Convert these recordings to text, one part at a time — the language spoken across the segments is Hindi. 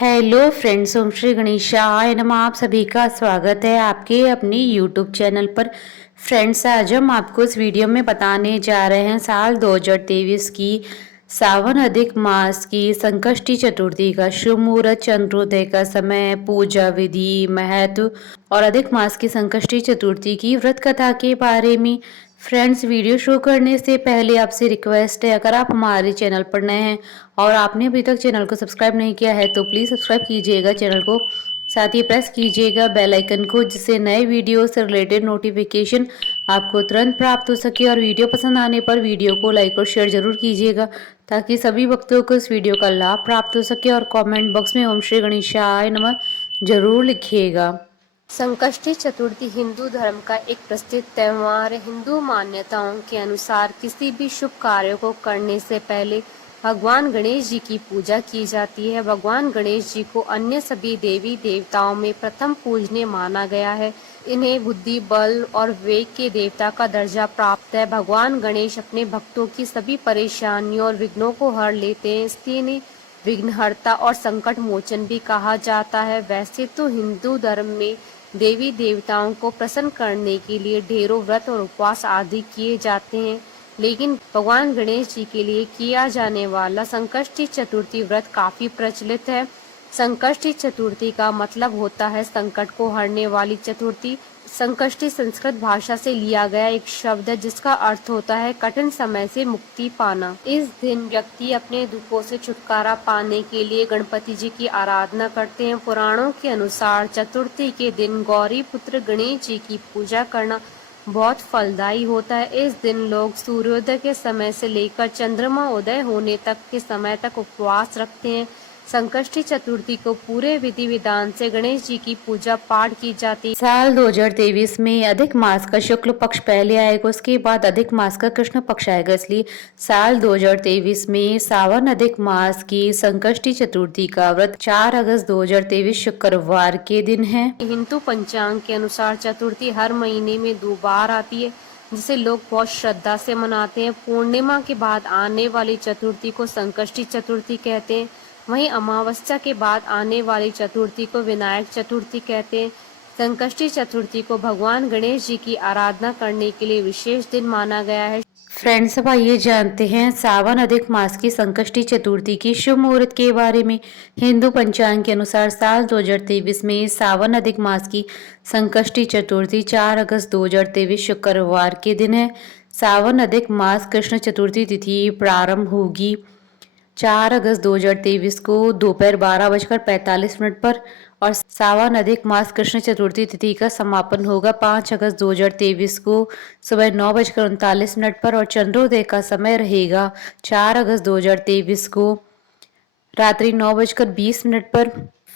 हेलो फ्रेंड्स, ओम श्री गणेशाय नमः। आप सभी का स्वागत है आपके अपने यूट्यूब चैनल पर। फ्रेंड्स, आज हम आपको इस वीडियो में बताने जा रहे हैं साल 2023 की सावन अधिक मास की संकष्टी चतुर्थी का शुभ मुहूर्त, चंद्रोदय का समय, पूजा विधि, महत्व और अधिक मास की संकष्टी चतुर्थी की व्रत कथा के बारे में। फ्रेंड्स, वीडियो शुरू करने से पहले आपसे रिक्वेस्ट है, अगर आप हमारे चैनल पर नए हैं और आपने अभी तक चैनल को सब्सक्राइब नहीं किया है तो प्लीज़ सब्सक्राइब कीजिएगा चैनल को। साथ ही प्रेस कीजिएगा बेल आइकन को, जिससे नए वीडियो से रिलेटेड नोटिफिकेशन आपको तुरंत प्राप्त हो सके। और वीडियो पसंद आने पर वीडियो को लाइक और शेयर जरूर कीजिएगा, ताकि सभी भक्तों को इस वीडियो का लाभ प्राप्त हो सके। और कमेंट बॉक्स में ओम श्री गणेशाय नमः जरूर लिखिएगा। संकष्टी चतुर्थी हिंदू धर्म का एक प्रसिद्ध त्योहार है। हिंदू मान्यताओं के अनुसार किसी भी शुभ कार्य को करने से पहले भगवान गणेश जी की पूजा की जाती है। भगवान गणेश जी को अन्य सभी देवी देवताओं में प्रथम पूजनीय माना गया है। इन्हें बुद्धि, बल और विवेक के देवता का दर्जा प्राप्त है। भगवान गणेश अपने भक्तों की सभी परेशानियों और विघ्नों को हर लेते हैं, इसलिए इन्हें विघ्नहर्ता और संकट मोचन भी कहा जाता है। वैसे तो हिंदू धर्म में देवी देवताओं को प्रसन्न करने के लिए ढेरों व्रत और उपवास आदि किए जाते हैं, लेकिन भगवान गणेश जी के लिए किया जाने वाला संकष्टी चतुर्थी व्रत काफी प्रचलित है। संकष्टी चतुर्थी का मतलब होता है संकट को हरने वाली चतुर्थी। संकष्टी संस्कृत भाषा से लिया गया एक शब्द है, जिसका अर्थ होता है कठिन समय से मुक्ति पाना। इस दिन व्यक्ति अपने दुखों से छुटकारा पाने के लिए गणपति जी की आराधना करते हैं। पुराणों के अनुसार चतुर्थी के दिन गौरी पुत्र गणेश जी की पूजा करना बहुत फलदायी होता है। इस दिन लोग सूर्योदय के समय से लेकर चंद्रमा उदय होने तक के समय तक उपवास रखते हैं। संकष्टी चतुर्थी को पूरे विधि विधान से गणेश जी की पूजा पाठ की जाती है। साल 2023 में अधिक मास का शुक्ल पक्ष पहले आएगा, उसके बाद अधिक मास का कृष्ण पक्ष आएगा। इसलिए साल 2023 में सावन अधिक मास की संकष्टी चतुर्थी का व्रत 4 अगस्त 2023 शुक्रवार के दिन है। हिंदू पंचांग के अनुसार चतुर्थी हर महीने में 2 बार आती है, जिसे लोग बहुत श्रद्धा से मनाते हैं। पूर्णिमा के बाद आने वाली चतुर्थी को संकष्टी चतुर्थी कहते हैं। वहीं अमावस्या के बाद आने वाली चतुर्थी को विनायक चतुर्थी कहते हैं। संकष्टी चतुर्थी को भगवान गणेश जी की आराधना करने के लिए विशेष दिन माना गया है। फ्रेंड्स, अब आइए जानते हैं सावन अधिक मास की संकष्टी चतुर्थी की शुभ मुहूर्त के बारे में। हिंदू पंचांग के अनुसार साल 2023 में सावन अधिक मास की संकष्टी चतुर्थी 4 अगस्त 2023 शुक्रवार के दिन है। सावन अधिक मास कृष्ण चतुर्थी तिथि प्रारंभ होगी 4 अगस्त 2023 को दोपहर 12:45 पर और सावन अधिक मास कृष्ण चतुर्थी तिथि का समापन होगा 5 अगस्त 2023 को सुबह 9:39 पर और चंद्रोदय का समय रहेगा 4 अगस्त 2023 को रात्रि 9:20 पर।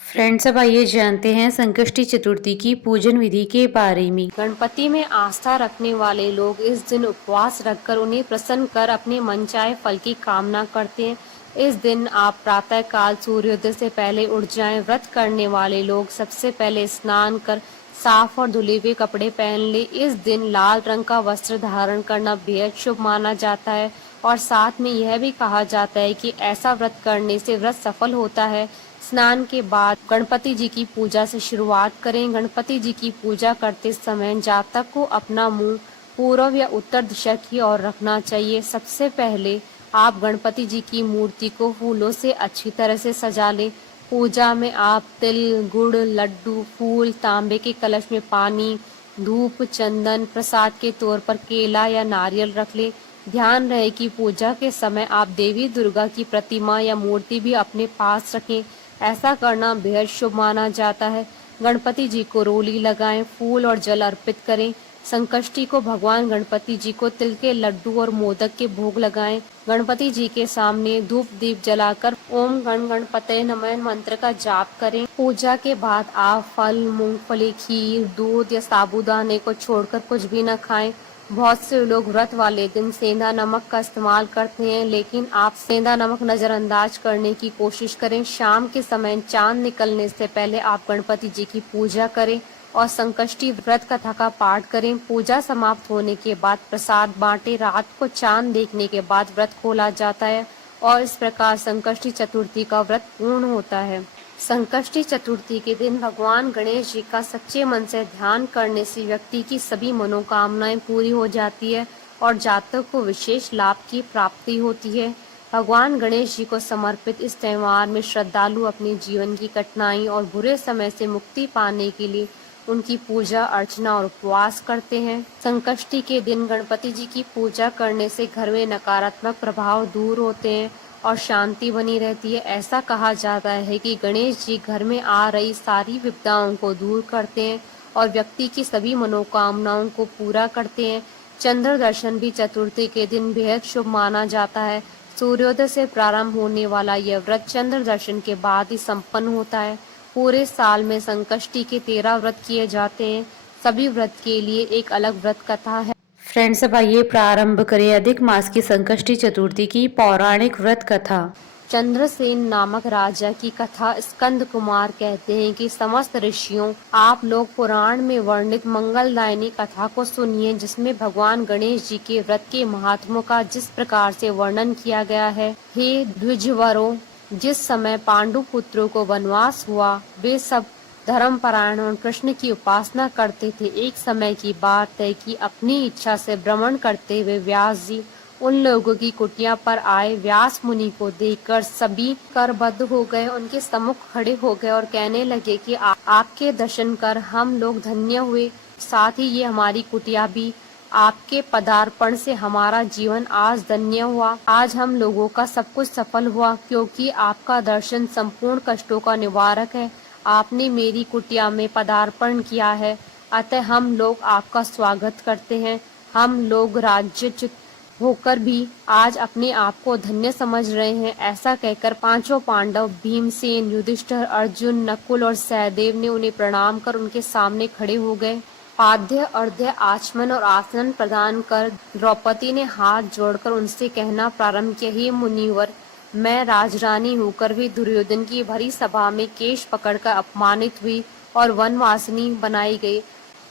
फ्रेंड्स, अब आइए जानते हैं संकष्टी चतुर्थी की पूजन विधि के बारे में। गणपति में आस्था रखने वाले लोग इस दिन उपवास रखकर उन्हें प्रसन्न कर अपने मनचाहे फल की कामना करते हैं। इस दिन आप प्रातः काल सूर्योदय से पहले उठ जाएं। व्रत करने वाले लोग सबसे पहले स्नान कर साफ और धुले हुए कपड़े पहन ले। इस दिन लाल रंग का वस्त्र धारण करना बेहद शुभ माना जाता है और साथ में यह भी कहा जाता है कि ऐसा व्रत करने से व्रत सफल होता है। स्नान के बाद गणपति जी की पूजा से शुरुआत करें। गणपति जी की पूजा करते समय जातक को अपना मुंह पूर्व या उत्तर दिशा की ओर रखना चाहिए। सबसे पहले आप गणपति जी की मूर्ति को फूलों से अच्छी तरह से सजा लें। पूजा में आप तिल, गुड़, लड्डू, फूल, तांबे के कलश में पानी, धूप, चंदन, प्रसाद के तौर पर केला या नारियल रख लें। ध्यान रहे कि पूजा के समय आप देवी दुर्गा की प्रतिमा या मूर्ति भी अपने पास रखें। ऐसा करना बेहद शुभ माना जाता है। गणपति जी को रोली लगाएं, फूल और जल अर्पित करें। संकष्टी को भगवान गणपति जी को तिल के लड्डू और मोदक के भोग लगाएं। गणपति जी के सामने धूप दीप जलाकर ओम गण गणपतये नमः मंत्र का जाप करें। पूजा के बाद आप फल, मूंगफली, खीर, दूध या साबूदाने को छोड़कर कुछ भी न खाएं। बहुत से लोग व्रत वाले दिन सेंधा नमक का इस्तेमाल करते हैं, लेकिन आप सेंधा नमक नजरअंदाज करने की कोशिश करें। शाम के समय चांद निकलने से पहले आप गणपति जी की पूजा करें और संकष्टी व्रत कथा का पाठ करें। पूजा समाप्त होने के बाद प्रसाद बांटे। रात को चांद देखने के बाद व्रत खोला जाता है और इस प्रकार संकष्टी चतुर्थी का व्रत पूर्ण होता है। संकष्टी चतुर्थी के दिन भगवान गणेश जी का सच्चे मन से ध्यान करने से व्यक्ति की सभी मनोकामनाएं पूरी हो जाती है और जातक को विशेष लाभ की प्राप्ति होती है। भगवान गणेश जी को समर्पित इस त्योहार में श्रद्धालु अपने जीवन की कठिनाई और बुरे समय से मुक्ति पाने के लिए उनकी पूजा अर्चना और उपवास करते हैं। संकष्टी के दिन गणपति जी की पूजा करने से घर में नकारात्मक प्रभाव दूर होते हैं और शांति बनी रहती है। ऐसा कहा जाता है कि गणेश जी घर में आ रही सारी विपदाओं को दूर करते हैं और व्यक्ति की सभी मनोकामनाओं को पूरा करते हैं। चंद्र दर्शन भी चतुर्थी के दिन बेहद शुभ माना जाता है। सूर्योदय से प्रारंभ होने वाला यह व्रत चंद्र दर्शन के बाद ही संपन्न होता है। पूरे साल में संकष्टी के 13 व्रत किए जाते हैं। सभी व्रत के लिए एक अलग व्रत कथा है। फ्रेंड्स, अब आइए प्रारंभ करें अधिक मास की संकष्टी चतुर्थी की पौराणिक व्रत कथा। चंद्रसेन नामक राजा की कथा स्कंद कुमार कहते हैं कि समस्त ऋषियों, आप लोग पुराण में वर्णित मंगलदायिनी कथा को सुनिए, जिसमें भगवान गणेश जी के व्रत के महात्म्यों का जिस प्रकार से वर्णन किया गया है। हे द्विजवरों, जिस समय पांडु पुत्रों को वनवास हुआ, वे सब धर्मपरायण और कृष्ण की उपासना करते थे। एक समय की बात है कि अपनी इच्छा से भ्रमण करते हुए व्यास जी उन लोगों की कुटिया पर आए। व्यास मुनि को देखकर सभी करबद्ध हो गए, उनके सम्मुख खड़े हो गए और कहने लगे कि आपके दर्शन कर हम लोग धन्य हुए, साथ ही ये हमारी कुटिया भी। आपके पदार्पण से हमारा जीवन आज धन्य हुआ। आज हम लोगों का सब कुछ सफल हुआ, क्योंकि आपका दर्शन संपूर्ण कष्टों का निवारक है। आपने मेरी कुटिया में पदार्पण किया है, अतः हम लोग आपका स्वागत करते हैं। हम लोग राज्यच्युत होकर भी आज अपने आप को धन्य समझ रहे हैं। ऐसा कहकर पांचों पांडव भीमसेन, युधिष्ठिर, अर्जुन, नकुल और सहदेव ने उन्हें प्रणाम कर उनके सामने खड़े हो गए। पाद्य, अर्घ्य, आचमन और आसन प्रदान कर द्रौपदी ने हाथ जोड़कर उनसे कहना प्रारंभ किया, हे मुनिवर, मैं राजरानी होकर भी दुर्योधन की भरी सभा में केश पकड़कर अपमानित हुई और वनवासिनी बनाई गई।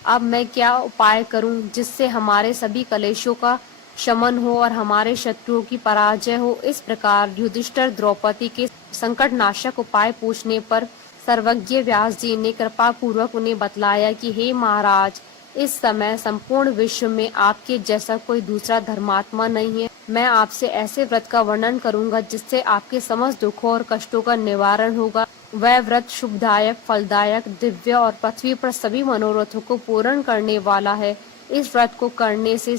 अब मैं क्या उपाय करूं जिससे हमारे सभी कलेशों का शमन हो और हमारे शत्रुओं की पराजय हो। इस प्रकार युधिष्ठिर द्रौपदी के संकट नाशक उपाय पूछने पर सर्वज्ञ व्यास जी ने कृपा पूर्वक उन्हें बतलाया कि हे महाराज, इस समय संपूर्ण विश्व में आपके जैसा कोई दूसरा धर्मात्मा नहीं है। मैं आपसे ऐसे व्रत का वर्णन करूंगा जिससे आपके समस्त दुखों और कष्टों का निवारण होगा। वह व्रत शुभदायक, फलदायक, दिव्य और पृथ्वी पर सभी मनोरथों को पूर्ण करने वाला है। इस व्रत को करने से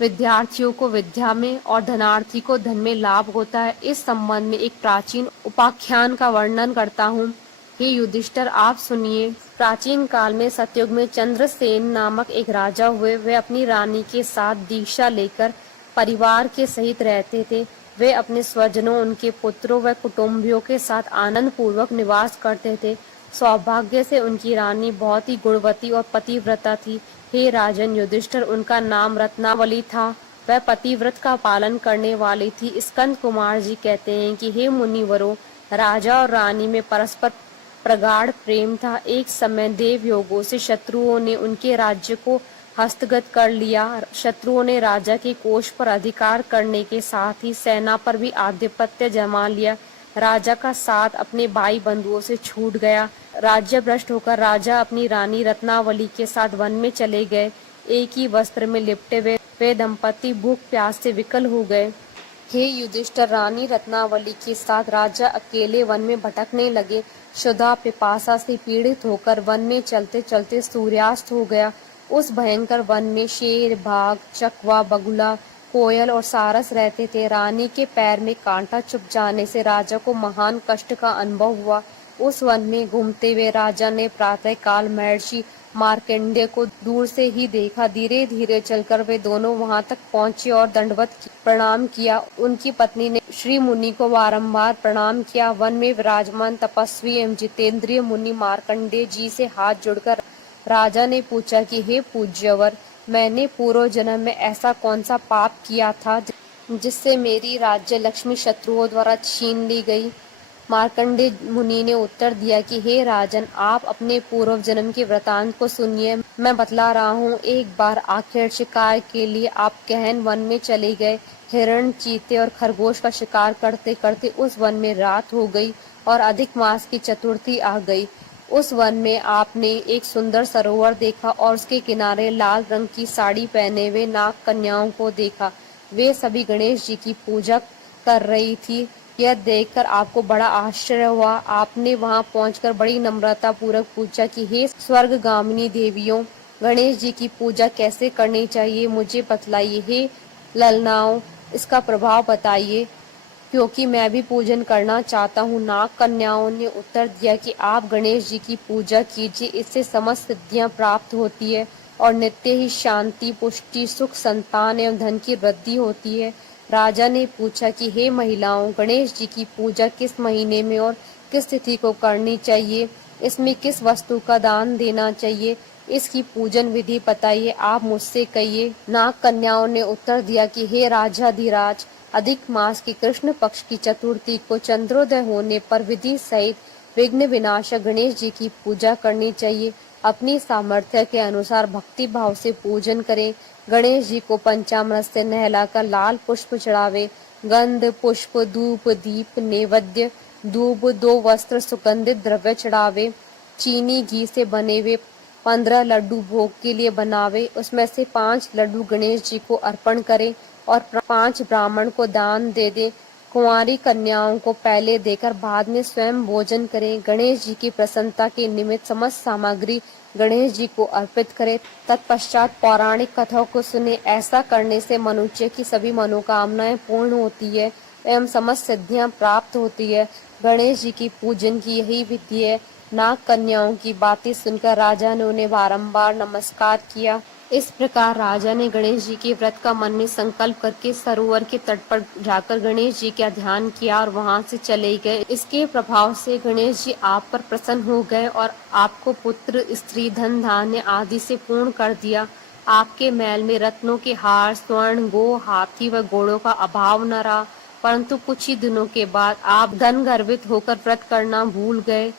विद्यार्थियों को विद्या में और धनार्थी को धन में लाभ होता है। इस संबंध में एक प्राचीन उपाख्यान का वर्णन करता हूँ। हे युधिष्ठिर, आप सुनिए। प्राचीन काल में सतयुग में चंद्रसेन नामक एक राजा हुए। वे अपनी रानी के साथ दीक्षा लेकर परिवार के सहित रहते थे। वे अपने स्वजनों, उनके पुत्रों व कुटुंबियों के साथ आनंद पूर्वक निवास करते थे। सौभाग्य से उनकी रानी बहुत ही गुणवती और पतिव्रता थी। हे राजन युधिष्ठिर, उनका नाम रत्नावली था। वह पतिव्रत का पालन करने वाली थी। स्कंद कुमार जी कहते हैं कि हे मुनिवरों, राजा और रानी में परस्पर प्रगाढ़ प्रेम था। एक समय देव योगों से शत्रुओं ने उनके राज्य को हस्तगत कर लिया। शत्रुओं ने राजा के कोष पर अधिकार करने के साथ ही सेना पर भी आधिपत्य जमा लिया। राजा का साथ अपने भाई बंधुओं से छूट गया। राज्य भ्रष्ट होकर राजा अपनी रानी रत्नावली के साथ वन में चले गए। एक ही वस्त्र में लिपटे हुए वे दंपति भूख प्यास से विकल हो गए। हे युधिष्ठिर, रानी रत्नावली के साथ राजा अकेले वन में भटकने लगे। क्षुधा पिपासा से पीड़ित होकर वन में चलते चलते सूर्यास्त हो गया। उस भयंकर वन में शेर, बाघ, चकवा, बगुला, कोयल और सारस रहते थे। रानी के पैर में कांटा चुभ जाने से राजा को महान कष्ट का अनुभव हुआ। उस वन में घूमते हुए राजा ने प्रातः काल महर्षि मार्कंडेय को दूर से ही देखा। धीरे धीरे चलकर वे दोनों वहां तक पहुंचे और दंडवत प्रणाम किया। उनकी पत्नी ने श्री मुनि को बारंबार प्रणाम किया। वन में विराजमान तपस्वी एवं जितेंद्रिय मुनि मार्कंडेय जी से हाथ जोड़कर राजा ने पूछा कि हे पूज्यवर, मैंने पूर्व जन्म में ऐसा कौन सा पाप किया था जिससे मेरी राज्य लक्ष्मी शत्रुओं द्वारा छीन ली गई। मार्कंडेय मुनि ने उत्तर दिया कि हे राजन, आप अपने पूर्व जन्म के वृतांत को सुनिए। मैं बतला रहा हूँ। एक बार आखिर शिकार के लिए आप गहन वन में चले गए। हिरण, चीते और खरगोश का शिकार करते करते उस वन में रात हो गई। और अधिक मास की चतुर्थी आ गई। उस वन में आपने एक सुंदर सरोवर देखा और उसके किनारे लाल रंग की साड़ी पहने हुए नाग कन्याओं को देखा। वे सभी गणेश जी की पूजा कर रही थी। यह देखकर आपको बड़ा आश्चर्य हुआ। आपने वहां पहुंचकर बड़ी नम्रता पूर्वक पूछा कि हे स्वर्गगामिनी देवियों, गणेश जी की पूजा कैसे करनी चाहिए, मुझे बतलाइए। हे ललनाओं, इसका प्रभाव बताइए, क्योंकि मैं भी पूजन करना चाहता हूँ। नाग कन्याओं ने उत्तर दिया कि आप गणेश जी की पूजा कीजिए, इससे समस्त सिद्धियां प्राप्त होती है और नित्य ही शांति, पुष्टि, सुख, संतान एवं धन की वृद्धि होती है। राजा ने पूछा कि हे महिलाओं, गणेश जी की पूजा किस महीने में और किस तिथि को करनी चाहिए, इसमें किस वस्तु का दान देना चाहिए, इसकी पूजन विधि बताइए, आप मुझसे कहिए। नाग कन्याओं ने उत्तर दिया कि हे राजाधिराज, अधिक मास की कृष्ण पक्ष की चतुर्थी को चंद्रोदय होने पर विधि सहित विघ्न विनाशक गणेश जी की पूजा करनी चाहिए। अपनी सामर्थ्य के अनुसार भक्ति भाव से पूजन करें। गणेश जी को पंचामृत से नहलाकर लाल पुष्प चढ़ावे। गंध, पुष्प, धूप, दीप, नैवेद्य, दूब, 2 वस्त्र, सुगंधित द्रव्य चढ़ावे। चीनी घी से बने हुए 15 लड्डू भोग के लिए बनावे। उसमें से 5 लड्डू गणेश जी को अर्पण करें और 5 ब्राह्मण को दान दे दे। कुंवारी कन्याओं को पहले देकर बाद में स्वयं भोजन करें। गणेश जी की प्रसन्नता के निमित्त समस्त सामग्री गणेश जी को अर्पित करें। तत्पश्चात पौराणिक कथाओं को सुने। ऐसा करने से मनुष्य की सभी मनोकामनाएं पूर्ण होती है एवं समस्त सिद्धियां प्राप्त होती है। गणेश जी की पूजन की यही विधि है। नाग कन्याओं की बातें सुनकर राजा ने उन्हें बारंबार नमस्कार किया। इस प्रकार राजा ने गणेश जी के व्रत का मन में संकल्प करके सरोवर के तट पर जाकर गणेश जी का ध्यान किया और वहां से चले गए। इसके प्रभाव से गणेश जी आप पर प्रसन्न हो गए और आपको पुत्र, स्त्री, धन, धान्य आदि से पूर्ण कर दिया। आपके महल में रत्नों के हार, स्वर्ण, गो, हाथी व घोड़ों का अभाव न रहा। परंतु कुछ ही दिनों के बाद आप धन गर्वित होकर व्रत करना भूल गए।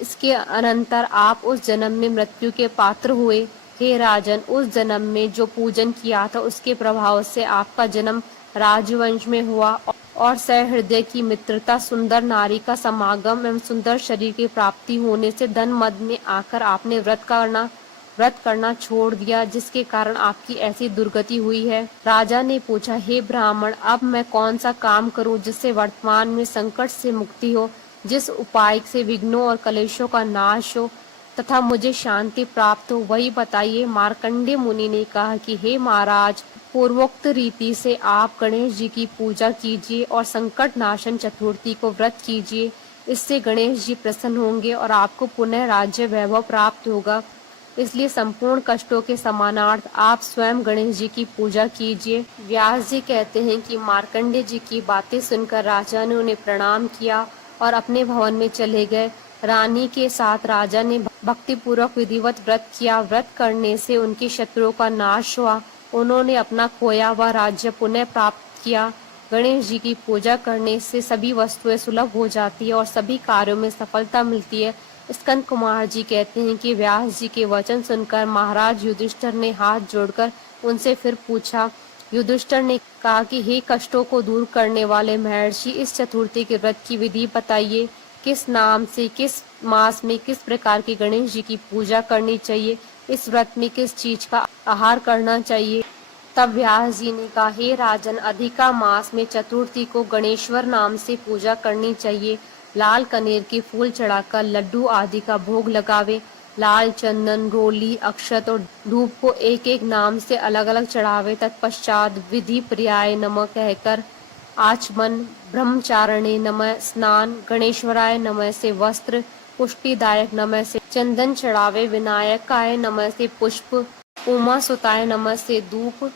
इसके अनंतर आप उस जन्म में मृत्यु के पात्र हुए। हे राजन, उस जन्म में जो पूजन किया था उसके प्रभाव से आपका जन्म राजवंश में हुआ और सहृदय की मित्रता, सुंदर नारी का समागम एवं सुंदर शरीर की प्राप्ति होने से धन मद में आकर आपने व्रत करना छोड़ दिया, जिसके कारण आपकी ऐसी दुर्गति हुई है। राजा ने पूछा, हे ब्राह्मण, अब मैं कौन सा काम करूं जिससे वर्तमान में संकट से मुक्ति हो, जिस उपाय से विघ्नों और कलेशों का नाश हो तथा मुझे शांति प्राप्त हो, वही बताइए। मार्कंडेय मुनि ने कहा कि हे महाराज, पूर्वोक्त रीति से आप गणेश जी की पूजा कीजिए और संकट नाशन चतुर्थी को व्रत कीजिए। इससे गणेश जी प्रसन्न होंगे और आपको पुनः राज्य वैभव प्राप्त होगा। इसलिए संपूर्ण कष्टों के समानार्थ आप स्वयं गणेश जी की पूजा कीजिए। व्यास जी कहते हैं कि मार्कंडेय जी की बातें सुनकर राजा ने उन्हें प्रणाम किया और अपने भवन में चले गए। रानी के साथ राजा ने भक्ति पूर्वक विधिवत व्रत किया। व्रत करने से उनके शत्रुओं का नाश हुआ। उन्होंने अपना खोया हुआ राज्य पुनः प्राप्त किया। गणेश जी की पूजा करने से सभी वस्तुएं सुलभ हो जाती है और सभी कार्यों में सफलता मिलती है। स्कंद कुमार जी कहते हैं कि व्यास जी के वचन सुनकर महाराज युधिष्ठिर ने हाथ जोड़कर उनसे फिर पूछा। युधिष्ठिर ने कहा कि हे कष्टों को दूर करने वाले महर्षि, इस चतुर्थी के व्रत की विधि बताइए। किस नाम से, किस मास में, किस प्रकार की गणेश जी की पूजा करनी चाहिए, इस व्रत में किस चीज का आहार करना चाहिए। तब व्यास जी ने कहा, हे राजन, अधिका मास में चतुर्थी को गणेश्वर नाम से पूजा करनी चाहिए। लाल कनेर के फूल चढ़ाकर लड्डू आदि का भोग लगावे। लाल चंदन, रोली, अक्षत और धूप को एक एक नाम से अलग अलग चढ़ावे। तत्पश्चात विधि प्रियाय नमः कहकर आचमन, ब्रह्मचारिणे नमः स्नान, गणेश्वराय नमः से वस्त्र, पुष्टिदायक नमः से चंदन चढ़ावे, विनायकाय नमः से पुष्प, उमा सुताय नमः से धूप,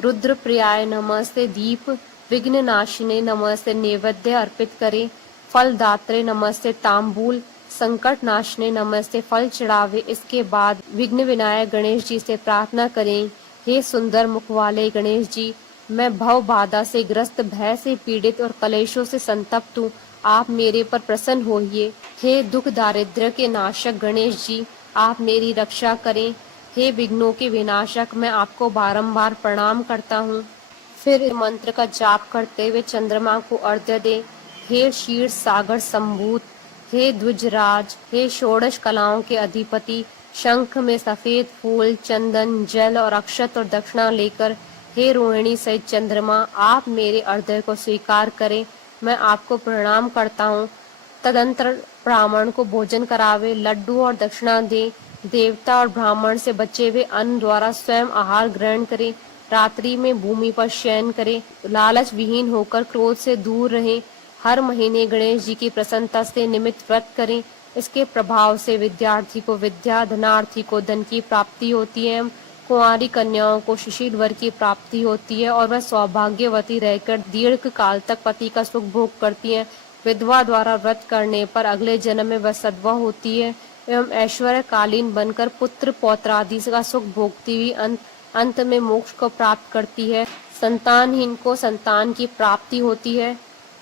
रुद्र प्रियाय नमः से दीप, विघ्न नाशिने नमः से नैवेद्य अर्पित करें। फल दात्रे नमः से तांबूल, संकट नाशने नमः से फल चढ़ावे। इसके बाद विघ्न विनायक गणेश जी से प्रार्थना करें। हे सुंदर मुख वाले गणेश जी, मैं भव बाधा से ग्रस्त, भय से पीड़ित और कलेशों से संतप्त हूँ। आप मेरे पर प्रसन्न होइए। हे दुख दारिद्र्य के नाशक गणेश जी, आप मेरी रक्षा करें। हे विघ्नों के विनाशक, मैं आपको बारंबार प्रणाम करता हूँ। फिर मंत्र का जाप करते हुए चंद्रमा को अर्घ्य दे। हे क्षीर सागर संभूत, हे द्विजराज, हे षोडश कलाओं के अधिपति, शंख में सफेद फूल, चंदन, जल और अक्षत और दक्षिणा लेकर हे रोहिणी सहित चंद्रमा, आप मेरे हृदय को स्वीकार करें। मैं आपको प्रणाम करता हूँ। तदंतर ब्राह्मण को भोजन करावे, लड्डू और दक्षिणा दे। देवता और ब्राह्मण से बचे हुए अन्न द्वारा स्वयं आहार ग्रहण करें। रात्रि में भूमि पर शयन करें। लालच विहीन होकर क्रोध से दूर रहें। हर महीने गणेश जी की प्रसन्नता से निमित्त व्रत करें। इसके प्रभाव से विद्यार्थी को विद्या, धनार्थी को धन की प्राप्ति होती है। कुंवारी कन्याओं को सुशील वर की प्राप्ति होती है और वह सौभाग्यवती रहकर दीर्घ काल तक पति का सुख भोग करती है। विधवा द्वारा व्रत करने पर अगले जन्म में वह सधवा होती है एवं ऐश्वर्यकालीन बनकर पुत्र पौत्र आदि का सुख भोगती हुई अंत में मोक्ष को प्राप्त करती है। संतानहीन को संतान की प्राप्ति होती है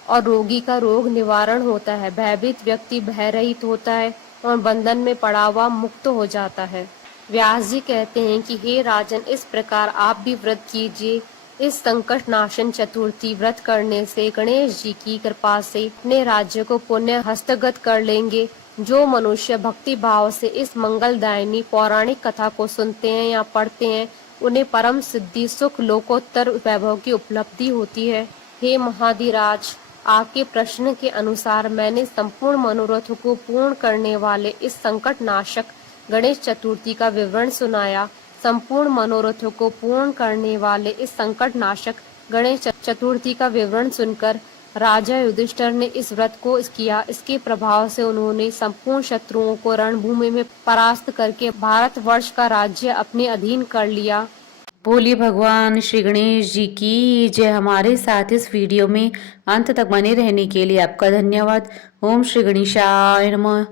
और रोगी का रोग निवारण होता है। भयभीत व्यक्ति भय रहित होता है और बंधन में पड़ा हुआ मुक्त हो जाता है। व्यास जी कहते हैं कि हे राजन, इस प्रकार आप भी व्रत कीजिए। इस संकट नाशन चतुर्थी व्रत करने से गणेश जी की कृपा से अपने राज्य को पुण्य हस्तगत कर लेंगे। जो मनुष्य भक्ति भाव से इस मंगलदायिनी पौराणिक कथा को सुनते हैं या पढ़ते हैं, उन्हें परम सिद्धि, सुख, लोकोत्तर वैभव की उपलब्धि होती है। हे महाधिराज, आपके प्रश्न के अनुसार मैंने संपूर्ण मनोरथ को पूर्ण करने वाले इस संकट नाशक गणेश चतुर्थी का विवरण सुनाया। संपूर्ण मनोरथों को पूर्ण करने वाले इस संकट नाशक गणेश चतुर्थी का विवरण सुनकर राजा युधिष्ठिर ने इस व्रत को किया। इसके प्रभाव से उन्होंने संपूर्ण शत्रुओं को रणभूमि में परास्त करके भारतवर्ष का राज्य अपने अधीन कर लिया। बोलिए भगवान श्री गणेश जी की जय। हमारे साथ इस वीडियो में अंत तक बने रहने के लिए आपका धन्यवाद। ओम श्री गणेशाय नमः।